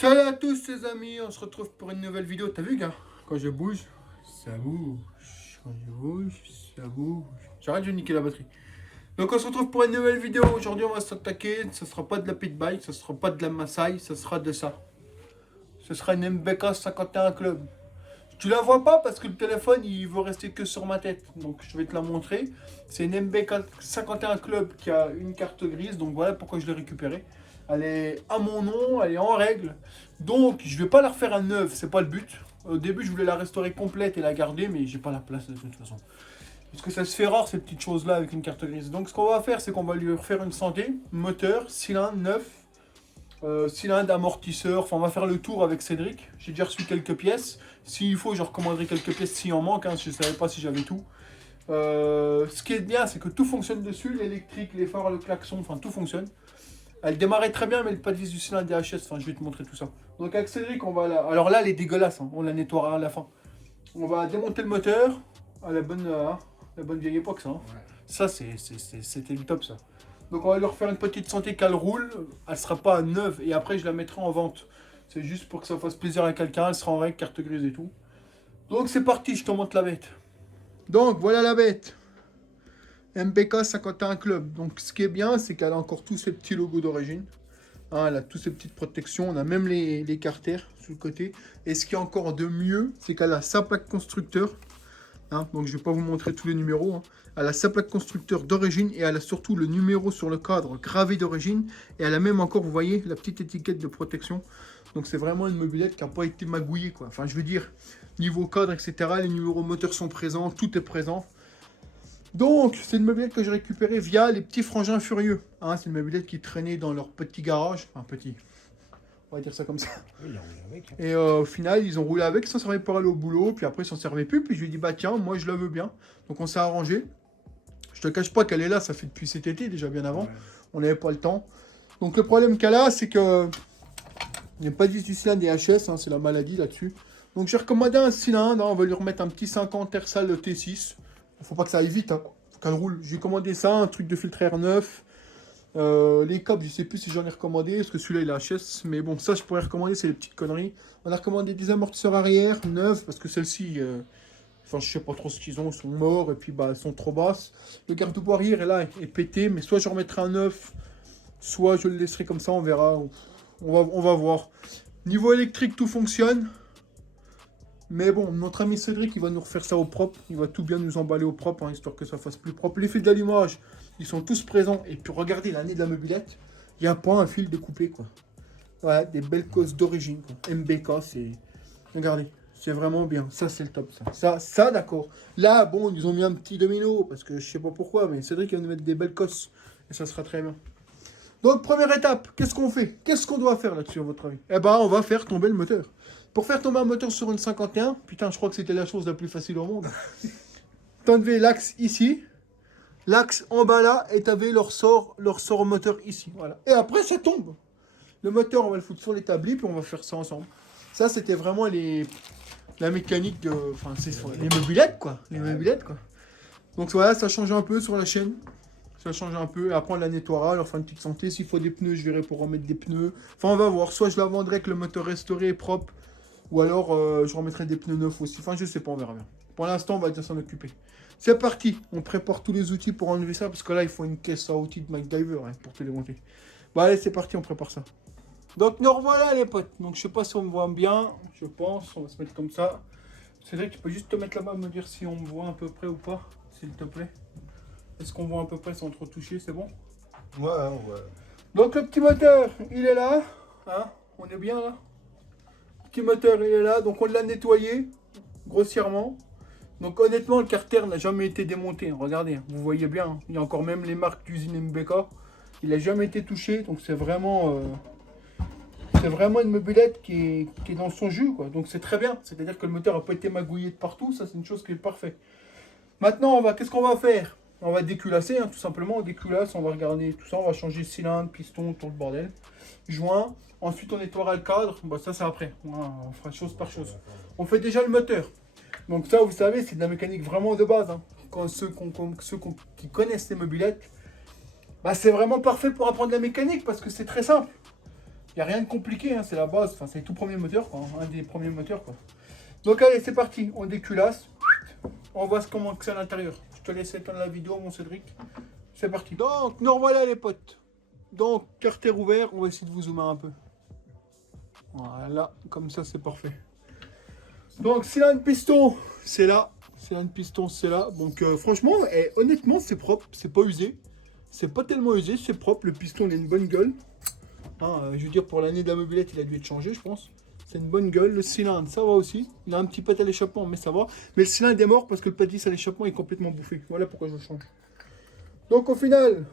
Salut à tous les amis, on se retrouve pour une nouvelle vidéo. T'as vu gars? Quand je bouge, ça bouge. Quand je bouge, ça bouge. J'arrête de niquer la batterie. Donc on se retrouve pour une nouvelle vidéo. Aujourd'hui on va s'attaquer. Ce sera pas de la pit bike, ce sera pas de la Maasai, ce sera de ça. Ce sera une MBK 51 Club. Tu la vois pas parce que le téléphone il veut rester que sur ma tête. Donc je vais te la montrer. C'est une MBK 51 Club qui a une carte grise. Donc voilà pourquoi je l'ai récupérée. Elle est à mon nom, elle est en règle. Donc je vais pas la refaire à neuf, c'est pas le but. Au début je voulais la restaurer complète et la garder, mais j'ai pas la place de toute façon. Parce que ça se fait rare ces petites choses là avec une carte grise. Donc ce qu'on va faire c'est qu'on va lui refaire une santé, moteur, cylindre neuf, cylindre, amortisseur, enfin on va faire le tour avec Cédric. J'ai déjà reçu quelques pièces. S'il faut je recommanderai quelques pièces s'il en manque, hein, je savais pas si j'avais tout. Ce qui est bien c'est que tout fonctionne dessus, l'électrique, les phares, le klaxon, enfin tout fonctionne. Elle démarrait très bien, mais le pas de vis du cylindre DHS, enfin je vais te montrer tout ça. Donc avec Cédric, on va la... Alors là, elle est dégueulasse, hein. On la nettoiera à la fin. On va démonter le moteur, à la bonne vieille époque ça. Hein. Ouais. Ça, c'était le top ça. Donc on va lui refaire une petite santé qu'elle roule, elle sera pas à neuve, et après je la mettrai en vente. C'est juste pour que ça fasse plaisir à quelqu'un, elle sera en règle, carte grise et tout. Donc c'est parti, je te montre la bête. Donc voilà la bête. MBK 51 Club. Donc ce qui est bien, c'est qu'elle a encore tous ses petits logos d'origine. Hein, elle a toutes ses petites protections. On a même les carters sur le côté. Et ce qui est encore de mieux, c'est qu'elle a sa plaque constructeur. Hein, donc je ne vais pas vous montrer tous les numéros. Hein. Elle a sa plaque constructeur d'origine et elle a surtout le numéro sur le cadre gravé d'origine. Et elle a même encore, vous voyez, la petite étiquette de protection. Donc c'est vraiment une mobilette qui n'a pas été magouillée, quoi. Enfin je veux dire, niveau cadre, etc. Les numéros moteurs sont présents, tout est présent. Donc, c'est une mobilette que j'ai récupérée via les petits frangins furieux. Hein, c'est une mobilette qui traînait dans leur petit garage. Enfin, petit. On va dire ça comme ça. Oui, avec, hein. Et au final, ils ont roulé avec, ils s'en servaient pour aller au boulot. Puis après, ils s'en servaient plus. Puis je lui ai dit, bah tiens, moi, je la veux bien. Donc, on s'est arrangé. Je te cache pas qu'elle est là, ça fait depuis cet été, déjà bien avant. Ouais. On n'avait pas le temps. Donc, le problème qu'elle a, c'est que... Il n'y a pas de vis du cylindre DHS, hein, c'est la maladie là-dessus. Donc, j'ai recommandé un cylindre. Hein, on va lui remettre un petit 50 Ersal T6. Faut pas que ça aille vite, hein. Faut qu'elle roule. J'ai commandé ça, un truc de filtre air neuf. Les câbles, je sais plus si j'en ai recommandé, parce que celui-là il est HS. Mais bon, ça je pourrais recommander, c'est les petites conneries. On a recommandé des amortisseurs arrière neufs, parce que celles-ci, enfin je sais pas trop ce qu'ils ont, ils sont morts, et puis bah elles sont trop basses. Le garde-boue arrière est pété, mais soit je remettrai un neuf, soit je le laisserai comme ça, on verra. On va voir. Niveau électrique, tout fonctionne. Mais bon, notre ami Cédric, il va nous refaire ça au propre. Il va tout bien nous emballer au propre, hein, histoire que ça fasse plus propre. Les fils d'allumage, ils sont tous présents. Et puis regardez l'année de la mobilette. Il n'y a pas un fil découpé, quoi. Voilà, des belles causes d'origine, quoi. MBK, c'est... Regardez, c'est vraiment bien. Ça, c'est le top, ça. Ça d'accord. Là, bon, ils ont mis un petit domino, parce que je sais pas pourquoi, mais Cédric va nous mettre des belles cosses. Et ça sera très bien. Donc, première étape, qu'est-ce qu'on fait? Qu'est-ce qu'on doit faire là-dessus, à votre avis? Eh ben, on va faire tomber le moteur. Pour faire tomber un moteur sur une 51, putain, je crois que c'était la chose la plus facile au monde. T'enlevais l'axe ici, l'axe en bas là, et t'avais leur sort moteur ici. Voilà. Et après, ça tombe. Le moteur, on va le foutre sur l'établi, puis on va faire ça ensemble. Ça, c'était vraiment la mécanique de... Enfin, c'est les mobilettes, quoi. Les mobilettes, quoi. Donc voilà, ça change un peu sur la chaîne. Ça change un peu. Et après, on la nettoiera, on leur fera une petite santé. S'il faut des pneus, je verrai pour remettre des pneus. Enfin, on va voir. Soit je la vendrai avec le moteur restauré et propre. Ou alors, je remettrai des pneus neufs aussi. Enfin, je sais pas, on verra bien. Pour l'instant, on va déjà s'en occuper. C'est parti. On prépare tous les outils pour enlever ça. Parce que là, il faut une caisse à outils de MacGyver hein, pour te les monter. Bon, allez, c'est parti, on prépare ça. Donc, nous revoilà, les potes. Donc, je sais pas si on me voit bien. Je pense. On va se mettre comme ça. C'est vrai que tu peux juste te mettre là-bas et me dire si on me voit à peu près ou pas. S'il te plaît. Est-ce qu'on voit à peu près sans trop toucher? C'est bon? Ouais, on voit. Donc, le petit moteur, il est là. Hein, on est bien là. Petit moteur il est là, donc on l'a nettoyé grossièrement. Donc honnêtement le carter n'a jamais été démonté, regardez, vous voyez bien, hein. Il y a encore même les marques d'usine MBK. Il n'a jamais été touché, donc c'est vraiment une mobilette qui est dans son jus, quoi. Donc c'est très bien, c'est-à-dire que le moteur n'a pas été magouillé de partout, ça c'est une chose qui est parfaite. Maintenant, qu'est-ce qu'on va faire? On va déculasser, hein, tout simplement, on déculasse, on va regarder tout ça, on va changer cylindre, piston, tout le bordel. Joint. Ensuite, on nettoiera le cadre. Bon, ça, c'est après. On fera chose par chose. On fait déjà le moteur. Donc ça, vous savez, c'est de la mécanique vraiment de base. Hein. Quand ceux qui connaissent les mobilettes, bah, c'est vraiment parfait pour apprendre la mécanique parce que c'est très simple. Il n'y a rien de compliqué, hein, c'est la base. Enfin, c'est le tout premier moteur, quoi, un des premiers moteurs, quoi. Donc allez, c'est parti. On déculasse. On voit comment c'est à l'intérieur. Je te laisse éteindre la vidéo, mon Cédric. C'est parti. Donc, nous revoilà les potes. Donc, carter ouvert. On va essayer de vous zoomer un peu. Voilà, comme ça, c'est parfait. Donc, cylindre piston, c'est là. Cylindre piston, c'est là. Donc, franchement, honnêtement, c'est propre. C'est pas usé. C'est pas tellement usé, c'est propre. Le piston, il a une bonne gueule. Hein, je veux dire, pour l'année de la mobilette, il a dû être changé, je pense. C'est une bonne gueule. Le cylindre, ça va aussi. Il a un petit pâte à l'échappement, mais ça va. Mais le cylindre est mort parce que le pâtis à l'échappement est complètement bouffé. Voilà pourquoi je le change. Donc, au final,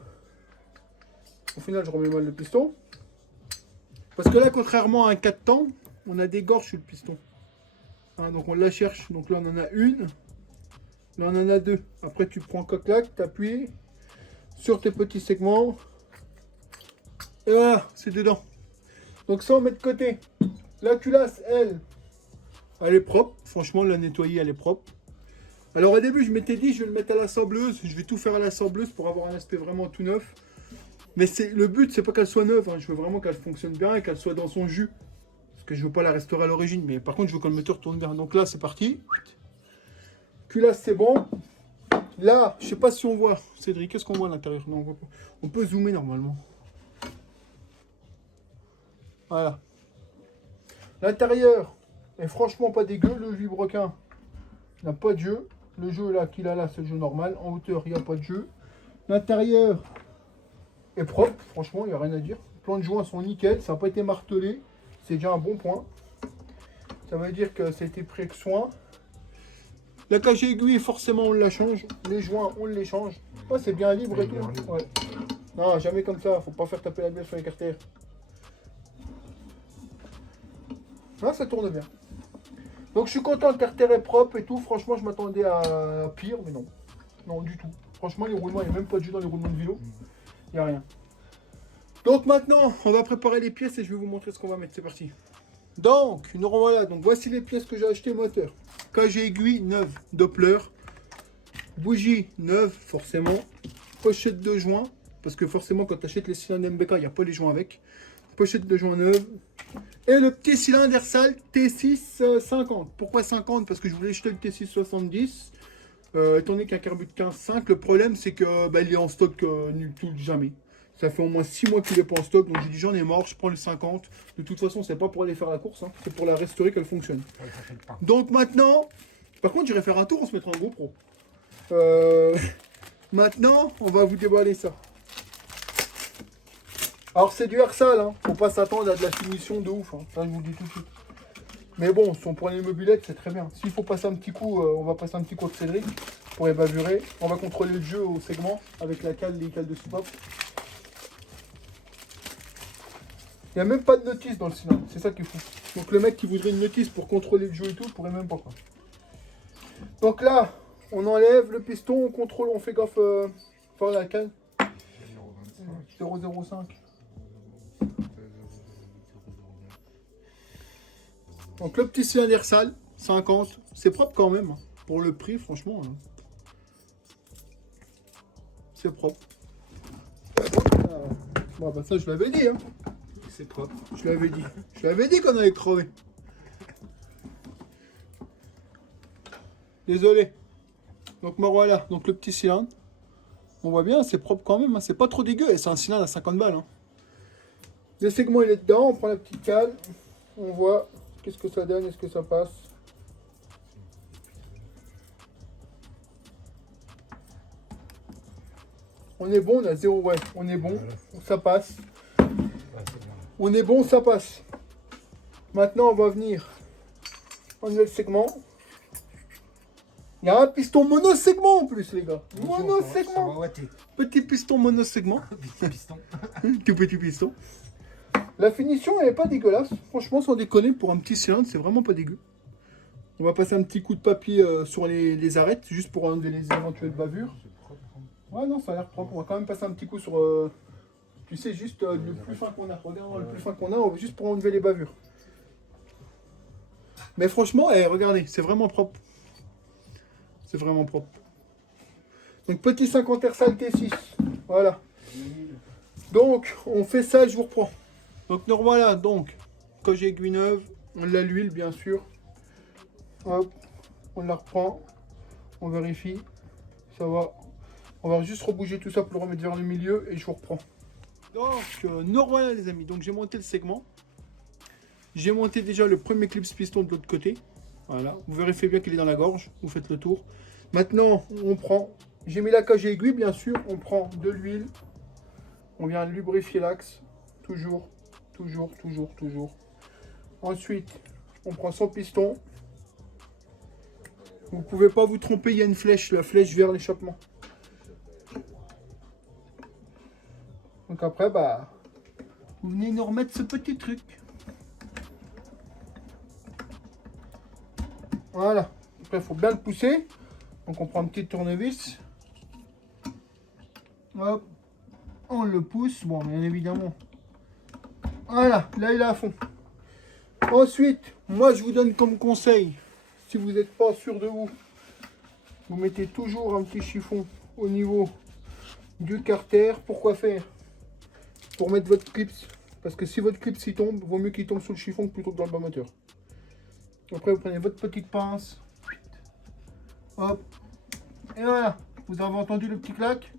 je remets mal le piston. Parce que là, contrairement à un 4 temps, on a des gorges sur le piston. Hein, donc, on la cherche. Donc là, on en a une. Là, on en a deux. Après, tu prends coq-lac, tu appuies sur tes petits segments. Et voilà, c'est dedans. Donc ça, on met de côté. La culasse, elle est propre. Franchement, la nettoyer, elle est propre. Alors au début, je m'étais dit, je vais le mettre à l'assembleuse. Je vais tout faire à l'assembleuse pour avoir un aspect vraiment tout neuf. Mais le but, c'est pas qu'elle soit neuve. Hein. Je veux vraiment qu'elle fonctionne bien et qu'elle soit dans son jus. Parce que je veux pas la restaurer à l'origine. Mais par contre, je veux que le moteur tourne bien. Donc là, c'est parti. Culasse, c'est bon. Là, je sais pas si on voit. Cédric, qu'est-ce qu'on voit à l'intérieur? Non, on voit pas. On peut zoomer normalement. Voilà. L'intérieur est franchement pas dégueu. Le vilebrequin n'a pas de jeu. Le jeu là qu'il a là, c'est le jeu normal. En hauteur, il n'y a pas de jeu. L'intérieur est propre. Franchement, il n'y a rien à dire. Les plans de joints sont nickel. Ça n'a pas été martelé. C'est déjà un bon point. Ça veut dire que ça a été pris avec soin. La cage aiguille, forcément, on la change. Les joints, on les change. Oh, c'est bien libre et tout. Ouais. Non, jamais comme ça. Faut pas faire taper la bielle sur les carters. Là, ça tourne bien. Donc, je suis content, le carter est propre et tout. Franchement, je m'attendais à pire, mais non. Non, du tout. Franchement, les roulements, il n'y a même pas de jus dans les roulements de vélo. Il n'y a rien. Donc, maintenant, on va préparer les pièces et je vais vous montrer ce qu'on va mettre. C'est parti. Donc, nous revoilà. Donc, voici les pièces que j'ai achetées moteur. Cage aiguille, neuve. Doppler. Bougie, neuve, forcément. Pochette de joint. Parce que forcément, quand tu achètes les cylindres MBK, il n'y a pas les joints avec. Pochette de joint neuve. Et le petit cylindre Ersal T6 50. Pourquoi 50? Parce que je voulais jeter le T6 70. Étant donné qu'un carbure 15.5, le problème c'est que il est en stock nul tout jamais. Ça fait au moins 6 mois qu'il n'est pas en stock. Donc j'ai dit j'en ai marre, je prends le 50. De toute façon, c'est pas pour aller faire la course. Hein, c'est pour la restaurer qu'elle fonctionne. Donc maintenant, par contre, j'irai faire un tour, on se mettra un GoPro. Maintenant, on va vous déballer ça. Alors c'est du Ersal, hein. Faut pas s'attendre à de la finition de ouf, hein. Ça je vous le dis tout de suite. Mais bon, si on prend les mobilettes, c'est très bien. S'il faut passer un petit coup, on va passer un petit coup avec Cédric pour les bavurer. On va contrôler le jeu au segment avec la cale, les cales de soupape. Il n'y a même pas de notice dans le cylindre, c'est ça qui est fou. Donc le mec qui voudrait une notice pour contrôler le jeu et tout, pourrait même pas quoi. Donc là, on enlève le piston, on contrôle, on fait gaffe faire la cale. 0,05. Donc le petit cylindre Ersal, 50, c'est propre quand même, hein. Pour le prix franchement, hein. C'est propre. Bon bah ça je l'avais dit, hein. C'est propre, je l'avais dit qu'on allait crever. Désolé. Donc me voilà, donc le petit cylindre, on voit bien, c'est propre quand même, hein. C'est pas trop dégueu, et c'est un cylindre à 50 balles, hein. Le segment il est dedans, on prend la petite cale, on voit. Qu'est-ce que ça donne? Est-ce que ça passe? On est bon, on a 0, ouais, on est bon, ça passe. On est bon, ça passe. Maintenant, on va venir enlever le segment. Il y a un piston monosegment en plus, les gars. Monosegment. Petit piston monosegment. Petit piston. Tout petit piston. La finition, elle n'est pas dégueulasse. Franchement, sans déconner, pour un petit cylindre, c'est vraiment pas dégueu. On va passer un petit coup de papier sur les arêtes, juste pour enlever les éventuelles bavures. Ouais, non, ça a l'air propre. On va quand même passer un petit coup sur, tu sais, juste le plus fin qu'on a. Regarde le plus fin qu'on a, on va juste pour enlever les bavures. Mais franchement, regardez, c'est vraiment propre. C'est vraiment propre. Donc, petit 50 Ersal T6. Voilà. Donc, on fait ça, je vous reprends. Donc nous voilà, donc, quand j'ai aiguille neuve, on l'a l'huile bien sûr. Hop, on la reprend, on vérifie, ça va. On va juste rebouger tout ça pour le remettre vers le milieu et je vous reprends. Donc, nous revoilà les amis, donc j'ai monté le segment. J'ai monté déjà le premier clips piston de l'autre côté. Voilà, vous vérifiez bien qu'il est dans la gorge, vous faites le tour. Maintenant, on prend, j'ai mis la cage à aiguille bien sûr, on prend de l'huile, on vient lubrifier l'axe, toujours, toujours, toujours, toujours. Ensuite, on prend son piston. Vous ne pouvez pas vous tromper, il y a une flèche, la flèche vers l'échappement. Donc après, bah, vous venez nous remettre ce petit truc. Voilà. Après, il faut bien le pousser. Donc on prend un petit tournevis. Hop. On le pousse. Bon, bien évidemment. Voilà. Là, il est à fond. Ensuite, moi, je vous donne comme conseil, si vous n'êtes pas sûr de vous, vous mettez toujours un petit chiffon au niveau du carter. Pourquoi faire? Pour mettre votre clips. Parce que si votre clips il tombe, vaut mieux qu'il tombe sous le chiffon plutôt que dans le bas moteur. Après, vous prenez votre petite pince. Hop. Et voilà. Vous avez entendu le petit clac?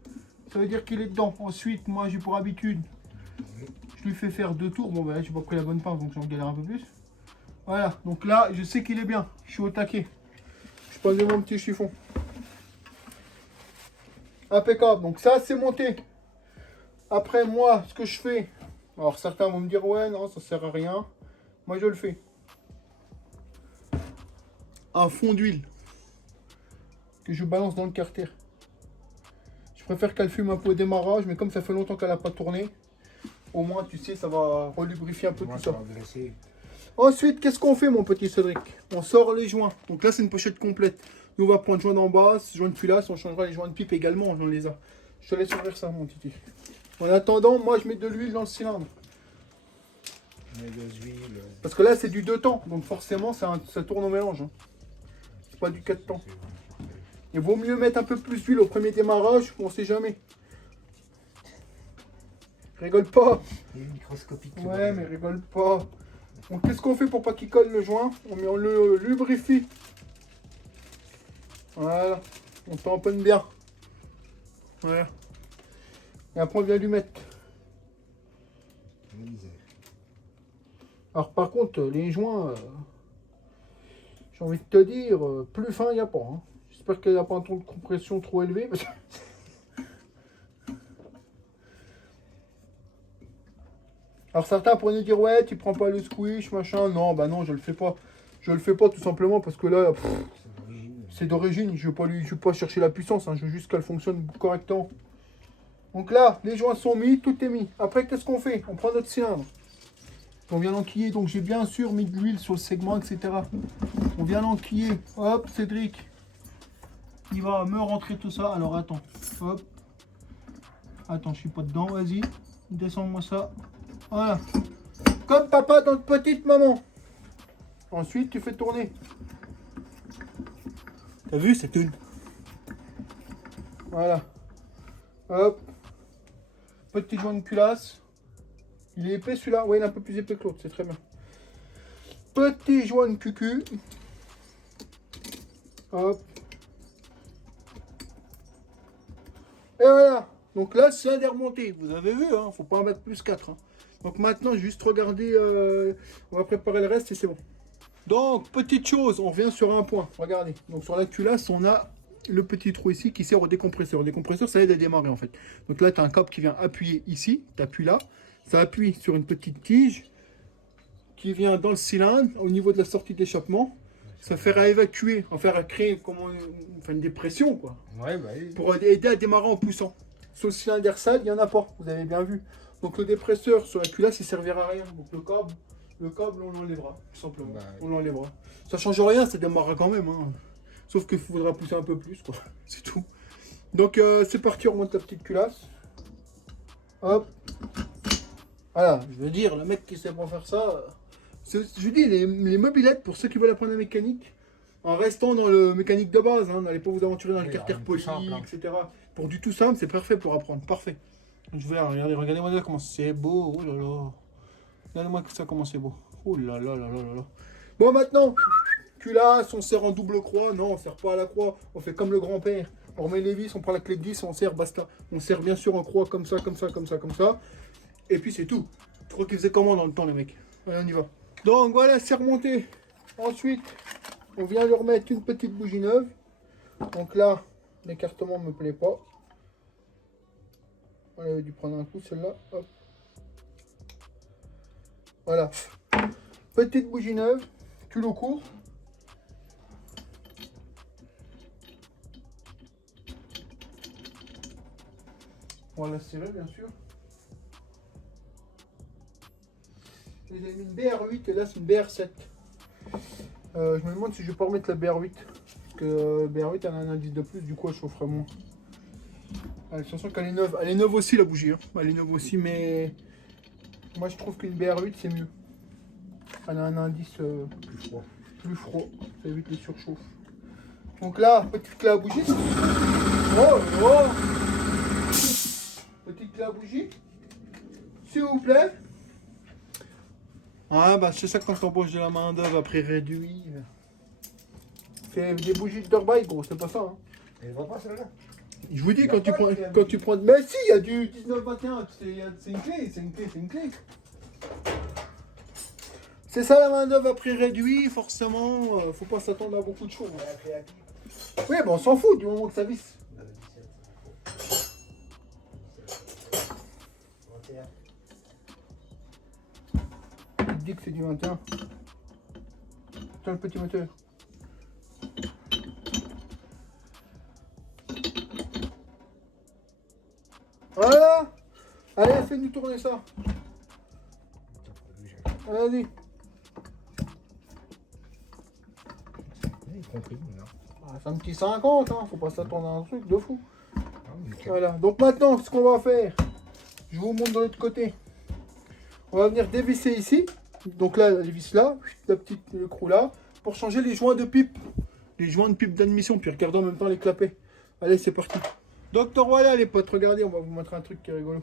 Ça veut dire qu'il est dedans. Ensuite, moi, j'ai pour habitude, je lui fais faire 2 tours. Bon, ben là, j'ai pas pris la bonne pince, donc j'en galère un peu plus. Voilà. Donc là, je sais qu'il est bien. Je suis au taquet. Je pose mon petit chiffon. Impeccable. Donc ça, c'est monté. Après, moi, ce que je fais, alors certains vont me dire, ouais, non, ça sert à rien. Moi, je le fais. Un fond d'huile que je balance dans le carter. Je préfère qu'elle fume un peu au démarrage, mais comme ça fait longtemps qu'elle n'a pas tourné, au moins, tu sais, ça va relubrifier un peu tout ça. Ensuite, qu'est-ce qu'on fait, mon petit Cédric? On sort les joints. Donc là, c'est une pochette complète. Nous, on va prendre joint d'en basse, joint de culasse, on changera les joints de pipe également, on les a. Je te laisse ouvrir ça, mon titi. En attendant, moi, je mets de l'huile dans le cylindre. Parce que là, c'est du 2 temps, donc forcément, ça tourne au mélange. Hein. C'est pas du 4 temps. Il vaut mieux mettre un peu plus d'huile au premier démarrage, on sait jamais. Rigole pas. Il est microscopique. Ouais, mais rigole pas. Donc, qu'est-ce qu'on fait pour pas qu'il colle le joint? On le lubrifie. Voilà. On tamponne bien. Voilà. Et après, on vient lui mettre. Alors, par contre, les joints, j'ai envie de te dire, plus fin, il n'y a pas. Hein. J'espère qu'il n'y a pas un ton de compression trop élevé. Parce que... Alors, certains pourraient nous dire, ouais, tu prends pas le squish, machin. Non, bah non, je le fais pas. Je le fais pas tout simplement parce que là, c'est d'origine. Je vais pas chercher la puissance. Hein. Je veux juste qu'elle fonctionne correctement. Donc là, les joints sont mis, tout est mis. Après, qu'est-ce qu'on fait? On prend notre cylindre. On vient l'enquiller. Donc, j'ai bien sûr mis de l'huile sur le segment, etc. On vient l'enquiller. Hop, Cédric. Il va me rentrer tout ça. Alors, attends. Hop. Attends, je suis pas dedans. Vas-y. Descends-moi ça. Voilà. Comme papa dans petite maman. Ensuite, tu fais tourner. T'as vu, c'est une. Voilà. Hop. Petit joint de culasse. Il est épais celui-là. Ouais, il est un peu plus épais que l'autre. C'est très bien. Petit joint de cucu. Hop. Et voilà. Donc là, c'est un des remontés. Vous avez vu, hein. Faut pas en mettre plus 4. Hein. Donc maintenant, juste regarder. On va préparer le reste et c'est bon. Donc, petite chose, on revient sur un point. Regardez. Donc sur la culasse, on a le petit trou ici qui sert au décompresseur. Le décompresseur, ça aide à démarrer en fait. Donc là, tu as un câble qui vient appuyer ici. Tu appuies là. Ça appuie sur une petite tige qui vient dans le cylindre au niveau de la sortie d'échappement. Ça fait évacuer, enfin créer une dépression quoi. Ouais, bah oui. Pour aider à démarrer en poussant. Sur le cylindre sale, il n'y en a pas, vous avez bien vu. Donc le dépresseur sur la culasse, il ne servira à rien. Donc le câble, on l'enlèvera, tout simplement. Bah, oui. On l'enlèvera. Ça ne change rien, ça démarrera quand même. Hein. Sauf qu'il faudra pousser un peu plus, quoi. C'est tout. Donc c'est parti, on remonte la petite culasse. Hop. Voilà, je veux dire, le mec qui sait pas faire ça... Je dis, les mobilettes, pour ceux qui veulent apprendre la mécanique, en restant dans le mécanique de base, hein, n'allez pas vous aventurer dans le carter poli, etc. Pour du tout simple, c'est parfait pour apprendre, parfait. Je vais regarder, regardez-moi comment c'est beau, oh là là. Regardez-moi ça comment c'est beau. Oh là là là là là là. Bon maintenant, culasse, on serre en double croix. Non, on serre pas à la croix. On fait comme le grand-père. On remet les vis, on prend la clé de 10, on serre, basta. On serre bien sûr en croix comme ça, comme ça, comme ça, comme ça. Et puis c'est tout. Je crois qu'ils faisaient comment dans le temps les mecs. Allez, on y va. Donc voilà, c'est remonté. Ensuite, on vient leur mettre une petite bougie neuve. Donc là, l'écartement ne me plaît pas. On avait dû prendre un coup, celle-là. Hop. Voilà. Petite bougie neuve, culot court. On va la serrer, bien sûr. J'ai mis une BR8 et là, c'est une BR7. Je me demande si je vais pas remettre la BR8. Parce que BR8, elle a un indice de plus, du coup, elle chaufferait moins. Allez, attention qu'elle est neuve. Elle est neuve aussi, la bougie. Hein. Elle est neuve aussi, mais moi, je trouve qu'une BR8, c'est mieux. Elle a un indice plus froid. Plus froid. Ça évite les surchauffes. Donc là, petite clé à bougie. Oh, oh. Petite clé à bougie. S'il vous plaît. Ah, bah, c'est ça quand t'embauches de la main d'œuvre après réduit. C'est des bougies de Durbay, gros, c'est pas ça. Hein. Elle va pas celle-là. Je vous dis, quand tu prends. Mais si, il y a du 19-21. C'est une clé, c'est une clé, c'est une clé. C'est ça la main d'œuvre à prix réduit, forcément, faut pas s'attendre à beaucoup de choses. Oui, mais on s'en fout du moment que ça visse. Il dit que c'est du 21. Tiens le petit moteur. Voilà. Allez, fais-nous tourner ça. Vas-y. C'est un petit 50, hein. Faut pas s'attendre à un truc de fou. Voilà, donc maintenant, ce qu'on va faire, je vous montre de l'autre côté. On va venir dévisser ici. Donc là, les vis là, la petite écrou là, pour changer les joints de pipe. Les joints de pipe d'admission, puis regardez en même temps les clapets. Allez, c'est parti. Docteur voilà les potes, regardez, on va vous montrer un truc qui est rigolo.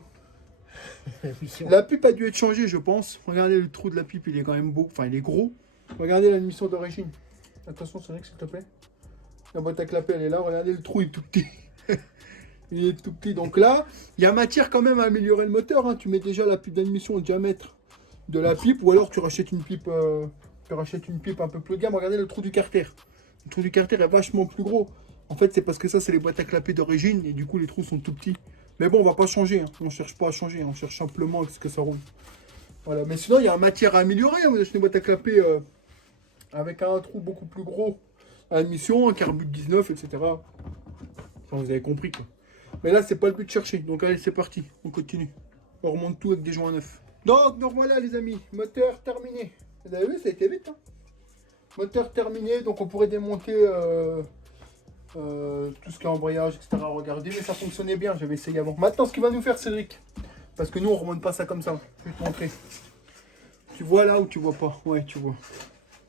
La pipe a dû être changée, je pense. Regardez le trou de la pipe, il est quand même beau, enfin il est gros. Regardez l'admission d'origine. Attention, c'est vrai que s'il te plaît. La boîte à clapet, elle est là. Regardez, le trou est tout petit. Il est tout petit. Donc là, il y a matière quand même à améliorer le moteur. Hein. Tu mets déjà la pipe d'admission au diamètre de la pipe. Ou alors tu rachètes une pipe, un peu plus de gamme. Regardez le trou du carter. Le trou du carter est vachement plus gros. En fait, c'est parce que ça, c'est les boîtes à clapet d'origine. Et du coup, les trous sont tout petits. Mais bon, on va pas changer. Hein. On cherche pas à changer. On cherche simplement à ce que ça roule. Voilà. Mais sinon, il y a matière à améliorer. Vous achetez une boîte à clapet avec un trou beaucoup plus gros. Admission, un carbut 19, etc. Enfin, vous avez compris quoi. Mais là, c'est pas le but de chercher. Donc allez, c'est parti. On continue. On remonte tout avec des joints neufs. Donc voilà les amis. Moteur terminé. Vous avez vu, ça a été vite. Hein, moteur terminé. Donc on pourrait démonter tout ce qui est embrayage, etc. Regardez, mais ça fonctionnait bien. J'avais essayé avant. Maintenant, ce qu'il va nous faire Cédric. Parce que nous, on remonte pas ça comme ça. Je vais te montrer. Tu vois là ou tu vois pas? Ouais, tu vois.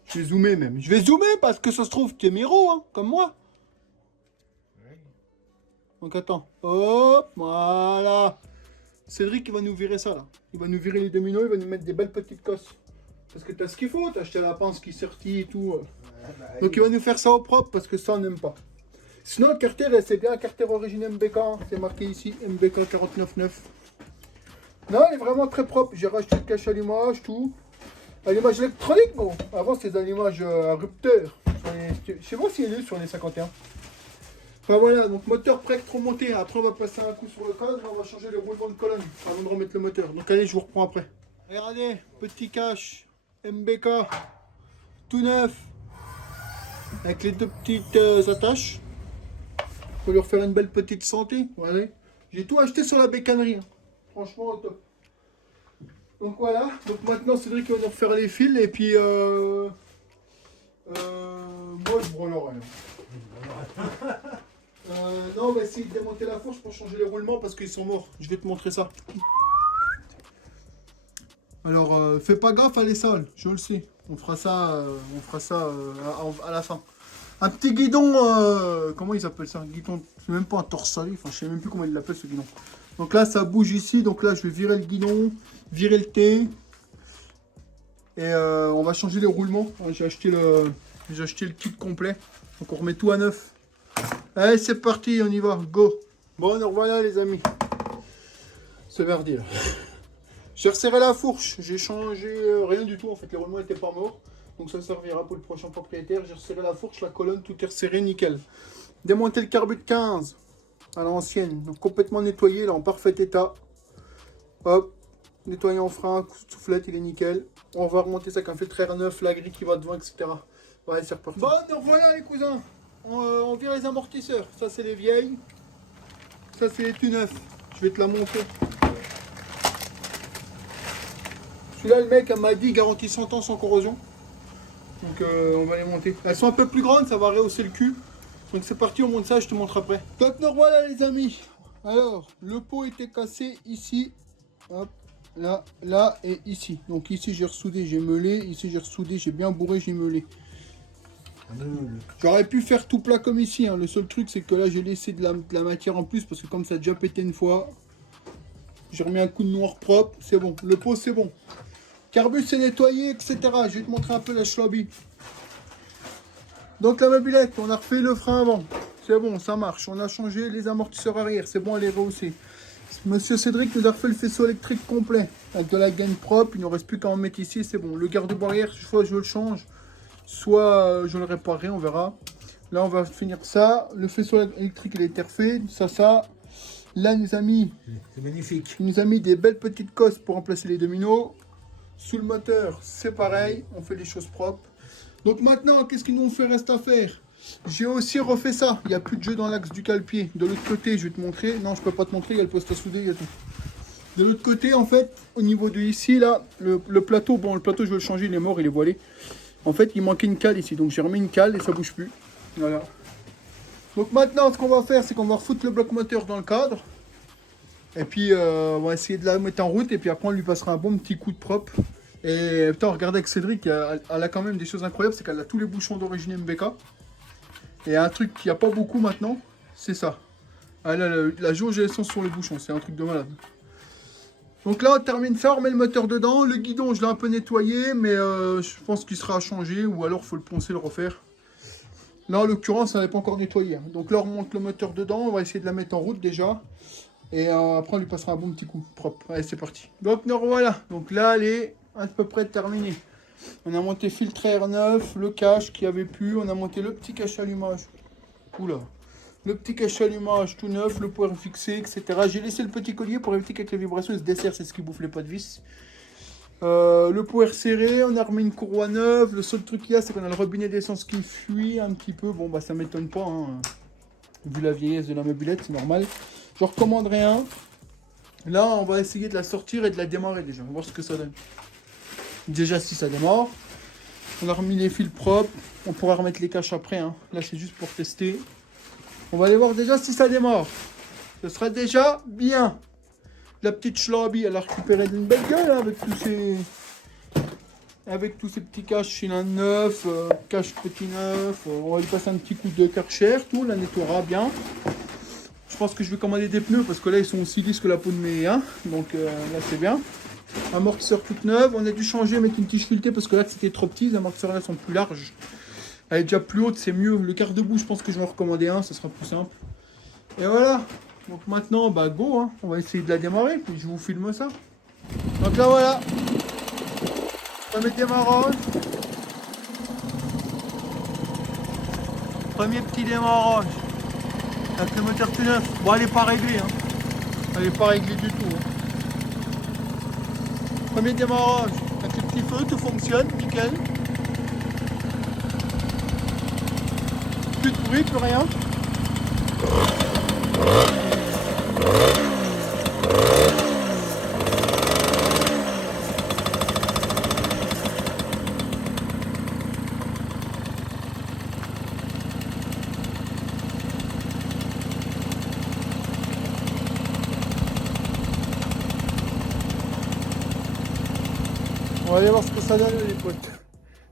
Je vais zoomer même. Je vais zoomer parce que ça se trouve, tu es méro, hein, comme moi. Oui. Donc attends. Hop, voilà. Cédric, il va nous virer ça, là. Il va nous virer les dominos, il va nous mettre des belles petites cosses. Parce que t'as ce qu'il faut, t'as acheté la pince qui sortit et tout. Donc il va nous faire ça au propre parce que ça, on n'aime pas. Sinon, le carter, c'est bien un carter origine MBK. Hein. C'est marqué ici, MBK 499. Non, il est vraiment très propre. J'ai racheté le cache allumage, tout. Allumage électronique, bon. Avant, c'est des allumages à rupteur. Je sais pas s'il est sur les 51. Enfin voilà, donc moteur prêt trop monté. Après, on va passer un coup sur le cadre. On va changer le roulement de colonne avant de remettre le moteur. Donc allez, je vous reprends après. Regardez, petit cache MBK tout neuf. Avec les deux petites attaches. Faut lui refaire une belle petite santé. Voilà. J'ai tout acheté sur la bécannerie. Hein. Franchement, au top. Donc voilà, donc maintenant Cédric va nous refaire les fils et puis moi je brûlerai. Non, on va essayer de démonter la fourche pour changer les roulements parce qu'ils sont morts. Je vais te montrer ça. Alors fais pas gaffe à les sols, je le sais. On fera ça à la fin. Un petit guidon, comment ils appellent ça? Guidon, c'est même pas un torse-salé, enfin je sais même plus comment ils l'appellent ce guidon. Donc là ça bouge ici, donc là je vais virer le guidon, virer le T. Et on va changer les roulements. J'ai acheté le kit complet. Donc on remet tout à neuf. Allez, c'est parti, on y va, go. Bon, nous revoilà les amis. C'est merdi là. J'ai resserré la fourche. J'ai changé rien du tout. En fait, les roulements n'étaient pas morts. Donc ça servira pour le prochain propriétaire. J'ai resserré la fourche, la colonne, tout est resserré, nickel. Démonter le carbut 15 à l'ancienne. Donc complètement nettoyé, là en parfait état. Hop. Nettoyer en frein, soufflette, il est nickel. On va remonter ça avec un filtre air neuf, la grille qui va devant, etc. Ouais, c'est reparti. Bon, nous revoilà les cousins. On vire les amortisseurs. Ça, c'est les vieilles. Ça, c'est les tout neufs. Je vais te la montrer. Celui-là, le mec m'a dit garantie 100 ans sans corrosion. Donc, on va les monter. Elles sont un peu plus grandes, ça va rehausser le cul. Donc, c'est parti, on monte ça, je te montre après. Donc, nous revoilà les amis. Alors, le pot était cassé ici. Hop. Là, là et ici. Donc ici j'ai ressoudé, j'ai meulé. Ici j'ai ressoudé, j'ai bien bourré, j'ai meulé. J'aurais pu faire tout plat comme ici. Hein. Le seul truc c'est que là j'ai laissé de la matière en plus parce que comme ça a déjà pété une fois. J'ai remis un coup de noir propre. C'est bon. Le pot c'est bon. Carbus c'est nettoyé, etc. Je vais te montrer un peu la schlobby. Donc la mobilette, on a refait le frein avant. C'est bon, ça marche. On a changé les amortisseurs arrière. C'est bon, elle est rehaussée. Monsieur Cédric nous a refait le faisceau électrique complet avec de la gaine propre. Il ne nous reste plus qu'à en mettre ici, c'est bon. Le garde-boue arrière, soit je le change, soit je le réparerai, on verra. Là, on va finir ça. Le faisceau électrique, il est refait. Ça. Là, il nous a mis, c'est magnifique. Il nous a mis des belles petites cosses pour remplacer les dominos. Sous le moteur, c'est pareil. On fait les choses propres. Donc maintenant, qu'est-ce qu'il nous reste à faire? J'ai aussi refait ça. Il n'y a plus de jeu dans l'axe du cale-pied. De l'autre côté, je vais te montrer. Non, je peux pas te montrer. Il y a le poste à souder. Il y a tout. De l'autre côté, en fait, au niveau de ici, là, le plateau. Bon, le plateau, je vais le changer. Il est mort, il est voilé. En fait, il manquait une cale ici. Donc, j'ai remis une cale et ça bouge plus. Voilà. Donc, maintenant, ce qu'on va faire, c'est qu'on va refoutre le bloc moteur dans le cadre. Et puis, on va essayer de la mettre en route. Et puis, après, on lui passera un bon petit coup de propre. Et putain, regardez avec Cédric, elle a quand même des choses incroyables. C'est qu'elle a tous les bouchons d'origine MBK. Et un truc qu'il n'y a pas beaucoup maintenant, c'est ça. Elle a la jauge et l'essence sur les bouchons, c'est un truc de malade. Donc là, on termine ça, on remet le moteur dedans. Le guidon, je l'ai un peu nettoyé, mais je pense qu'il sera à changer, ou alors il faut le poncer, le refaire. Là, en l'occurrence, ça n'est pas encore nettoyé. Donc là, on remonte le moteur dedans, on va essayer de la mettre en route déjà. Et après, on lui passera un bon petit coup propre. Allez, c'est parti. Donc, nous voilà. Donc là, elle est à peu près terminée. On a monté filtre air neuf, le cache qui avait pu, on a monté le petit cache allumage. Oula. Le petit cache allumage tout neuf, le poire fixé, etc. J'ai laissé le petit collier pour éviter qu'avec les vibrations il se desserre, c'est ce qui bouffe les pas de vis. Le poire serré, on a remis une courroie neuve. Le seul truc qu'il y a, c'est qu'on a le robinet d'essence qui fuit un petit peu. Bon, bah ça m'étonne pas, hein. Vu la vieillesse de la mobilette, c'est normal. Je recommanderais un. Là, on va essayer de la sortir et de la démarrer déjà. On va voir ce que ça donne. Déjà, si ça démarre. On a remis les fils propres. On pourra remettre les caches après. Hein. Là, c'est juste pour tester. On va aller voir déjà si ça démarre. Ce sera déjà bien. La petite Schlobby, elle a récupéré d'une belle gueule hein, avec tous ces petits caches cylindres neufs, cache petit neuf. On va lui passer un petit coup de Karcher, tout. La nettoiera bien. Je pense que je vais commander des pneus parce que là, ils sont aussi lisses que la peau de mes. Hein. Donc là, c'est bien. Amortisseur toute neuve, on a dû changer, mettre une tige filetée parce que là c'était trop petit, les amortisseurs là sont plus larges. Elle est déjà plus haute, c'est mieux. Le garde-boue, je pense que je vais en recommander un, ça sera plus simple. Et voilà. Donc maintenant, bah go, hein. On va essayer de la démarrer, puis je vous filme ça. Donc là voilà. Premier démarrage. Premier petit démarrage. Avec le moteur tout neuf. Bon, elle n'est pas réglée, hein. Elle n'est pas réglée du tout. Hein. Premier démarrage, avec le petit feu, tout fonctionne, nickel. Plus de bruit, plus rien. On va aller voir ce que ça donne les potes.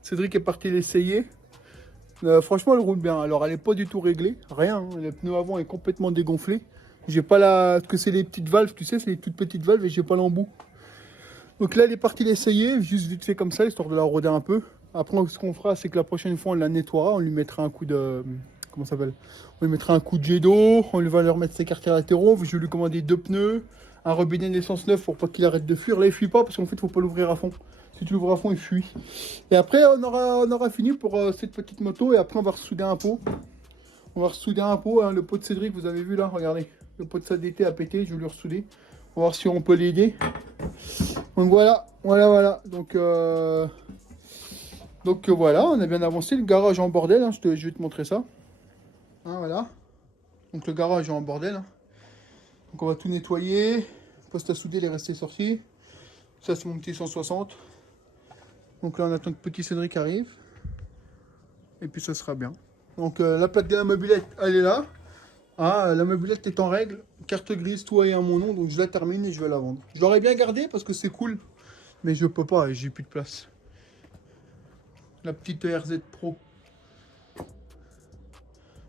Cédric est parti l'essayer. Franchement elle roule bien. Alors elle n'est pas du tout réglée. Rien. Hein. Le pneu avant est complètement dégonflé. J'ai pas la. Parce que c'est les petites valves, tu sais, c'est les toutes petites valves et j'ai pas l'embout. Donc là, il est parti l'essayer, juste vite fait comme ça, histoire de la roder un peu. Après, ce qu'on fera, c'est que la prochaine fois, on la nettoiera, on lui mettra un coup de... Comment ça s'appelle? On lui mettra un coup de jet d'eau, on lui va leur mettre ses quartiers latéraux, je vais lui commander 2 pneus, un robinet d'essence neuf pour pas qu'il arrête de fuir. Là, il fuit pas parce qu'en fait, il faut pas l'ouvrir à fond. Si tu l'ouvres à fond, il fuit. Et après, on aura fini pour cette petite moto et après, on va ressouder un pot. On va ressouder un pot, hein, le pot de Cédric, vous avez vu là, regardez. Le pot de sa DT a pété, je vais lui ressouder. On va voir si on peut l'aider. Donc voilà. Donc voilà, on a bien avancé. Le garage est en bordel, hein, je vais te montrer ça. Hein, voilà. Donc le garage est en bordel. Hein. Donc on va tout nettoyer. Le poste à souder, il est resté sorti. Ça, c'est mon petit 160. Donc là, on attend que petit Cédric arrive. Et puis ça sera bien. Donc la plaque de la mobilette, elle est là. Ah, la mobilette est en règle. Carte grise, tout est à mon nom. Donc je la termine et je vais la vendre. Je l'aurais bien gardée parce que c'est cool. Mais je peux pas, j'ai plus de place. La petite RZ Pro.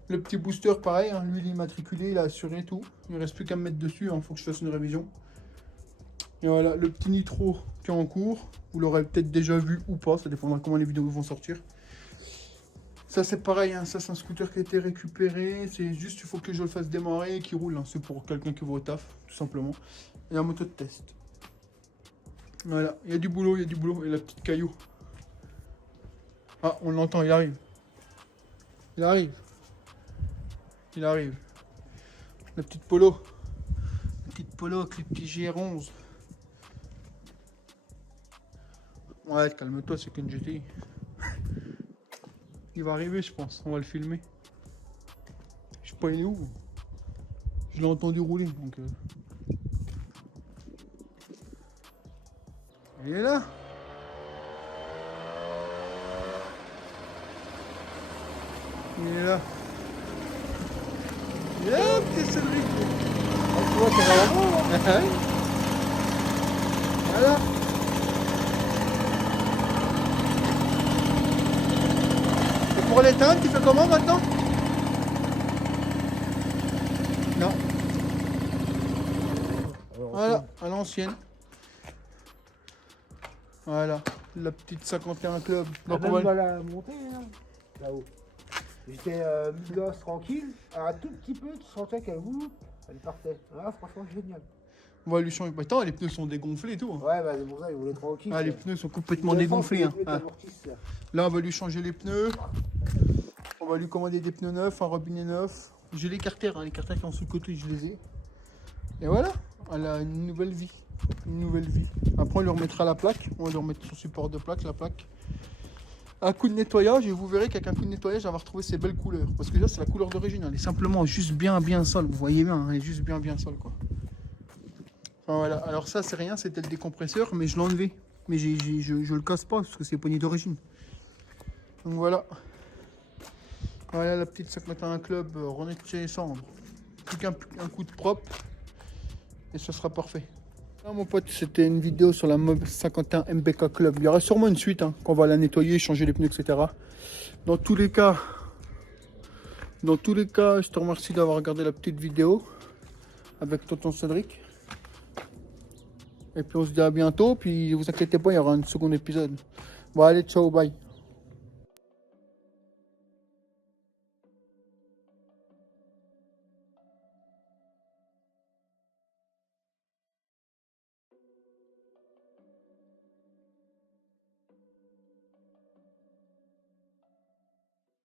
Le petit booster, pareil. Hein, lui, il est immatriculé, il a assuré tout. Il ne reste plus qu'à me mettre dessus. Il faut que je fasse une révision. Et voilà, le petit nitro qui est en cours. Vous l'aurez peut-être déjà vu ou pas. Ça dépendra comment les vidéos vont sortir. Ça c'est pareil, hein. Ça c'est un scooter qui a été récupéré, c'est juste il faut que je le fasse démarrer et qu'il roule, hein. C'est pour quelqu'un qui va au taf, tout simplement. Et la moto de test. Voilà, il y a du boulot, et la petite caillou. Ah, on l'entend, il arrive. Il arrive. Il arrive. La petite polo. La petite polo avec les petits GR11. Ouais, calme-toi, c'est qu'une GTI. Il va arriver, je pense. On va le filmer. Je sais pas, il est où. Je l'ai entendu rouler, donc... Il est là. Il est là. Il est là, petit Cédric. Ah, tu vois, c'est vraiment là. Voilà. Et pour l'éteindre, tu fais comment maintenant? Non. Voilà, à l'ancienne. Voilà, la petite 51 Club. Donc on va la monter là-haut. J'étais mi-gosse tranquille, un tout petit peu, tu sentais qu'elle partait. Ah, franchement génial. On va lui changer. Bah, attends, les pneus sont dégonflés et tout. Hein. Ouais, bah c'est pour ça, il voulait tranquille. Ah, les pneus sont complètement dégonflés. Hein. Ah. Là, on va lui changer les pneus. On va lui commander des pneus neufs, un robinet neuf. J'ai les carters, hein. Les carters qui sont sur le côté, je les ai. Et voilà, elle a une nouvelle vie. Une nouvelle vie. Après, on lui remettra la plaque. On va lui remettre son support de plaque, la plaque. Un coup de nettoyage et vous verrez qu'avec un coup de nettoyage, elle va retrouver ses belles couleurs. Parce que là, c'est la couleur d'origine. Elle est simplement juste bien sale. Vous voyez bien, hein, elle est juste bien sale, quoi. Enfin, voilà. Alors ça, c'est rien, c'était le décompresseur, mais je l'ai enlevé. Mais je le casse pas parce que c'est poignet d'origine. Donc voilà. Voilà la petite 51 Club renettoyée les cendres. Plus qu'un coup de propre et ce sera parfait. Ah, mon pote, c'était une vidéo sur la Mob 51 MBK Club. Il y aura sûrement une suite, hein, quand on va la nettoyer, changer les pneus, etc. Dans tous les cas, je te remercie d'avoir regardé la petite vidéo avec tonton Cédric. Et puis on se dit à bientôt. Puis vous inquiétez pas, il y aura un second épisode. Bon allez, ciao, bye.